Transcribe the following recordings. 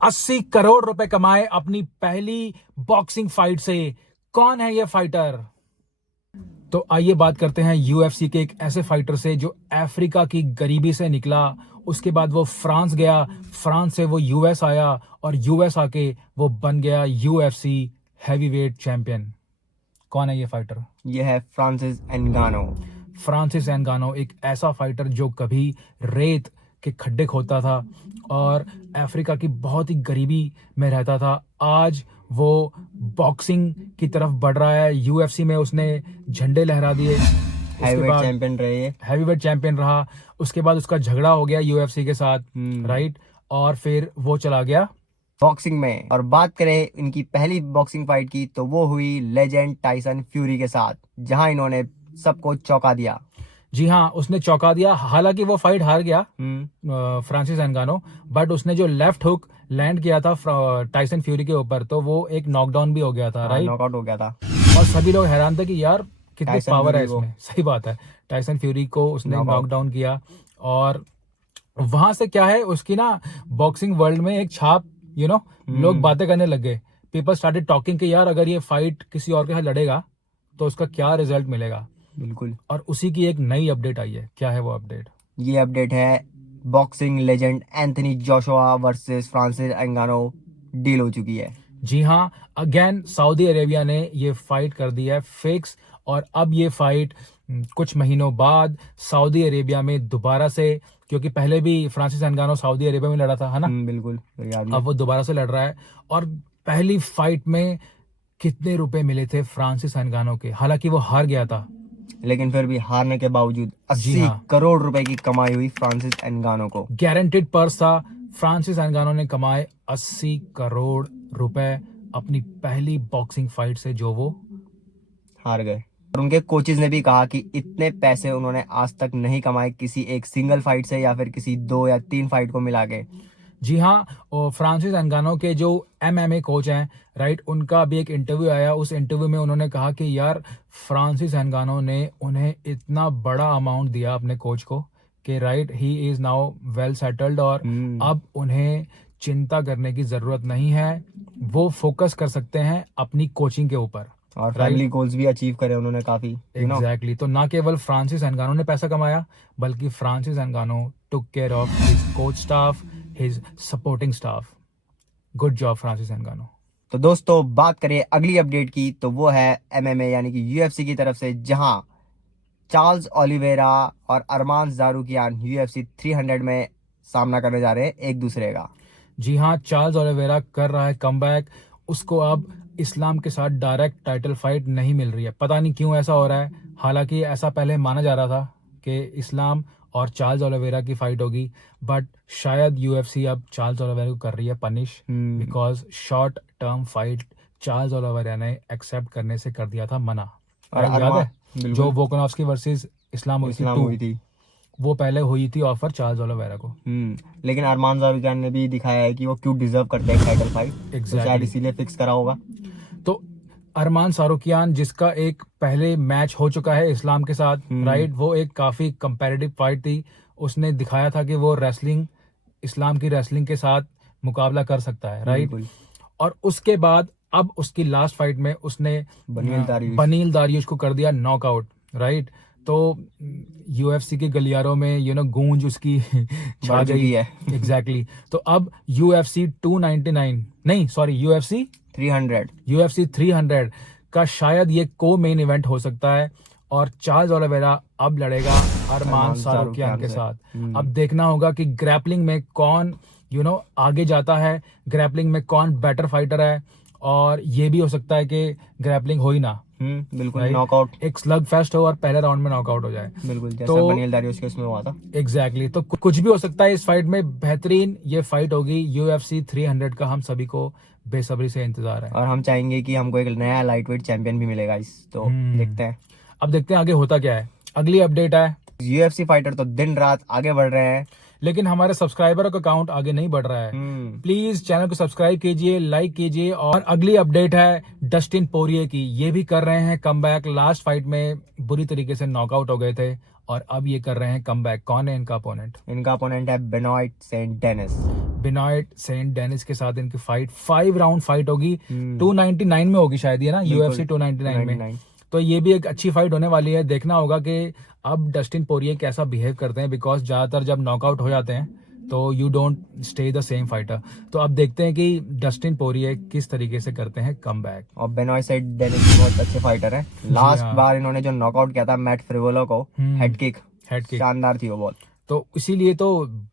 80 करोड़ रुपए कमाए अपनी पहली बॉक्सिंग फाइट से। कौन है ये फाइटर? तो आइए बात करते हैं यूएफसी के एक ऐसे फाइटर से जो अफ्रीका की गरीबी से निकला। उसके बाद वो फ्रांस गया, फ्रांस से वो यूएस आया और यूएस आके वो बन गया यूएफसी हैवीवेट चैंपियन। कौन है ये फाइटर? ये है फ्रांसिस एनगानो। फ्रांसिस एनगानो एक ऐसा फाइटर जो कभी रेत के खड्डे खोदता था और अफ्रीका की बहुत ही गरीबी में रहता था। आज वो बॉक्सिंग की तरफ बढ़ रहा है। यूएफसी में उसने झंडे लहरा दिए। हैवीवेट चैंपियन रहे। हैवीवेट चैंपियन रहा। उसके बाद उसका झगड़ा हो गया यूएफसी के साथ, राइट, और फिर वो चला गया बॉक्सिंग में। और बात करें इनकी पहली बॉक्सिंग फाइट की तो वो हुई लेजेंड टाइसन फ्यूरी के साथ, जहां इन्होंने सबको चौंका दिया। जी हाँ, उसने चौंका दिया। हालांकि वो फाइट हार गया फ्रांसिस एनगानो, बट उसने जो लेफ्ट हुक लैंड किया था टाइसन फ्यूरी के ऊपर, तो वो एक नॉकडाउन भी हो गया था, राइट, नॉकआउट हो गया था। और सभी लोग हैरान थे कि यार कितनी टाइसन पावर है फ्यूरी इसमें। सही बात है, टाइसन फ्यूरी को उसने Knockout। नॉकडाउन किया। और वहां से क्या है, उसकी ना बॉक्सिंग वर्ल्ड में एक छाप, लोग बातें करने लग गए। पीपल स्टार्टेड टॉकिंग कि यार अगर ये फाइट किसी और के साथ लड़ेगा तो उसका क्या रिजल्ट मिलेगा। बिल्कुल। और उसी की एक नई अपडेट आई है। क्या है वो अपडेट? ये अपडेट है boxing legend Anthony Joshua versus Francis Ngannou deal हो चुकी है। जी हाँ, अगेन सऊदी अरेबिया ने ये फाइट कर दी है फिक्स। और अब ये फाइट कुछ महीनों बाद सऊदी अरेबिया में दोबारा से, क्योंकि पहले भी फ्रांसिस एंगानो सऊदी अरेबिया में लड़ा था, है ना। बिल्कुल याद अब वो दोबारा से लड़ रहा है। और पहली फाइट में कितने रुपए मिले थे फ्रांसिस एंगानो के? हालांकि वो हार गया था, लेकिन फिर भी हारने के बावजूद 80 हाँ, करोड़ रुपए की कमाई हुई फ्रांसिस एनगानो को। गारंटेड पर्स था। फ्रांसिस एंगानो ने कमाए 80 करोड़ रुपए अपनी पहली बॉक्सिंग फाइट से, जो वो हार गए। और उनके कोचेज ने भी कहा कि इतने पैसे उन्होंने आज तक नहीं कमाए किसी एक सिंगल फाइट से या फिर किसी 2 या 3 फाइट को मिला के। जी हाँ, और फ्रांसिस एंगानो के जो एमएमए कोच हैं, राइट, उनका भी एक इंटरव्यू आया। उस इंटरव्यू में उन्होंने कहा कि यार फ्रांसिस एंगानो ने उन्हें इतना बड़ा अमाउंट दिया अपने कोच को कि right, he is now well settled और अब उन्हें चिंता करने की जरूरत नहीं है। वो फोकस कर सकते हैं अपनी कोचिंग के ऊपर और फैमिली गोल्स भी अचीव करे उन्होंने काफी। एग्जैक्टली। तो ना केवल फ्रांसिस एंगानो ने पैसा कमाया, बल्कि Francis Ngannou took care of his coach staff, his supporting staff. Good job Francis Ngannou. तो दोस्तों बात करें अगली अपडेट की तो वो है एमएमए यानी कि यूएफसी की तरफ से, जहां चार्ल्स ओलिवेरा और अरमान जारूकियान यूएफसी 300 में सामना करने जा रहे हैं एक दूसरे का। जी हाँ, चार्ल्स ओलिवेरा कर रहा है कमबैक। उसको अब इस्लाम के साथ डायरेक्ट टाइटल फाइट नहीं मिल रही है। पता नहीं क्यों ऐसा हो रहा है। हालांकि ऐसा पहले माना जा रहा था कि इस्लाम और चार्ल्स ओलिवेरा की फाइट होगी, बट शायद यूएफसी अब चार्ल्स ओलिवेरा को कर रही है punish, because short term fight Charles Oliveira ने एक्सेप्ट करने से कर दिया था मना। और याद है जो वोकनोव्स्की वर्सेस इस्लाम हुई थी, वो पहले हुई थी ऑफर चार्ल्स ओलिवेरा को। लेकिन अरमान जारूकियान ने भी दिखाया है कि वो क्यों डिजर्व करते हैं टाइटल फाइट। तो शायद इसीलिए फिक्स करा होगा। तो अरमान सारूकियान, जिसका एक पहले मैच हो चुका है इस्लाम के साथ, राइट, वो एक काफी कंपैरेटिव फाइट थी। उसने दिखाया था कि वो रेसलिंग, इस्लाम की रेसलिंग के साथ मुकाबला कर सकता है, राइट। और उसके बाद अब उसकी लास्ट फाइट में उसने बनील दारियुश को कर दिया नॉकआउट, राइट। तो यूएफसी के गलियारों में गूंज उसकी छा गई है। एग्जैक्टली। तो अब यूएफसी 299 नहीं, सॉरी, यूएफसी 300 का शायद ये को मेन इवेंट हो सकता है। और चार्ल्स ओलिवेरा अब लड़ेगा अरमान सारूकियान के साथ। अब देखना होगा कि ग्रैपलिंग में कौन आगे जाता है, ग्रैपलिंग में कौन बेटर फाइटर है। और ये भी हो सकता है कि ग्रैपलिंग हो ही ना, बिल्कुल नॉकआउट, एक स्लग फेस्ट हो और पहले राउंड में नॉकआउट हो जाए, बिल्कुल जैसा तो बनील दारियुश के उसमें हुआ था। एग्जैक्टली। तो कुछ भी हो सकता है इस फाइट में। बेहतरीन ये फाइट होगी। यूएफसी 300 का हम सभी को बेसब्री से इंतजार है। और हम चाहेंगे कि हमको एक नया लाइटवेट चैंपियन भी मिलेगा तो देखते हैं। अब देखते हैं आगे होता क्या है। अगली अपडेट है, यूएफसी फाइटर तो दिन रात आगे बढ़ रहे हैं, लेकिन हमारे सब्सक्राइबरों का काउंट आगे नहीं बढ़ रहा है। प्लीज चैनल को सब्सक्राइब कीजिए, लाइक कीजिए। और अगली अपडेट है डस्टिन पोरिये की। ये भी कर रहे हैं कमबैक। लास्ट फाइट में बुरी तरीके से नॉकआउट हो गए थे और अब ये कर रहे हैं कमबैक। कौन है इनका अपोनेंट? इनका अपोनेंट है बेनॉइट सेंट डेनिस। बेनॉइट सेंट डेनिस के साथ इनकी फाइट 5 राउंड फाइट होगी। 299 में होगी शायद ये ना, UFC 299 में। तो ये भी एक अच्छी फाइट होने वाली है। देखना होगा कि अब डस्टिन पोरिये कैसा बिहेव करते हैं, बिकॉज ज्यादातर जब नॉकआउट हो जाते हैं तो you don't stay the same fighter. तो अब देखते हैं कि डस्टिन पोरिये किस तरीके से करते हैं कमबैक। और बेनॉइट सेंट डेनिस बहुत अच्छे फाइटर हैं। लास्ट हाँ। बार इन्होंने जो नॉकआउट किया था मैट फ्रिवोलो को, हेड किक शानदार थी वो बॉल। तो इसीलिए तो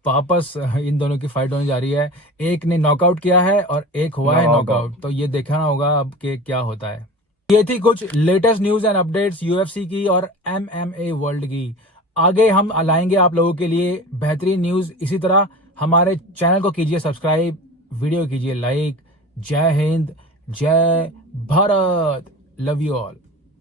वापस इन दोनों की फाइट होने जा रही है। एक ने नॉकआउट किया है और एक हुआ है नॉकआउट। तो ये देखना होगा अब के क्या होता है। ये थी कुछ latest news and updates UFC की और MMA वर्ल्ड की। आगे हम लाएंगे आप लोगों के लिए बेहतरीन न्यूज। इसी तरह हमारे चैनल को कीजिए सब्सक्राइब, वीडियो कीजिए लाइक। जय हिंद, जय भारत, लव यू ऑल।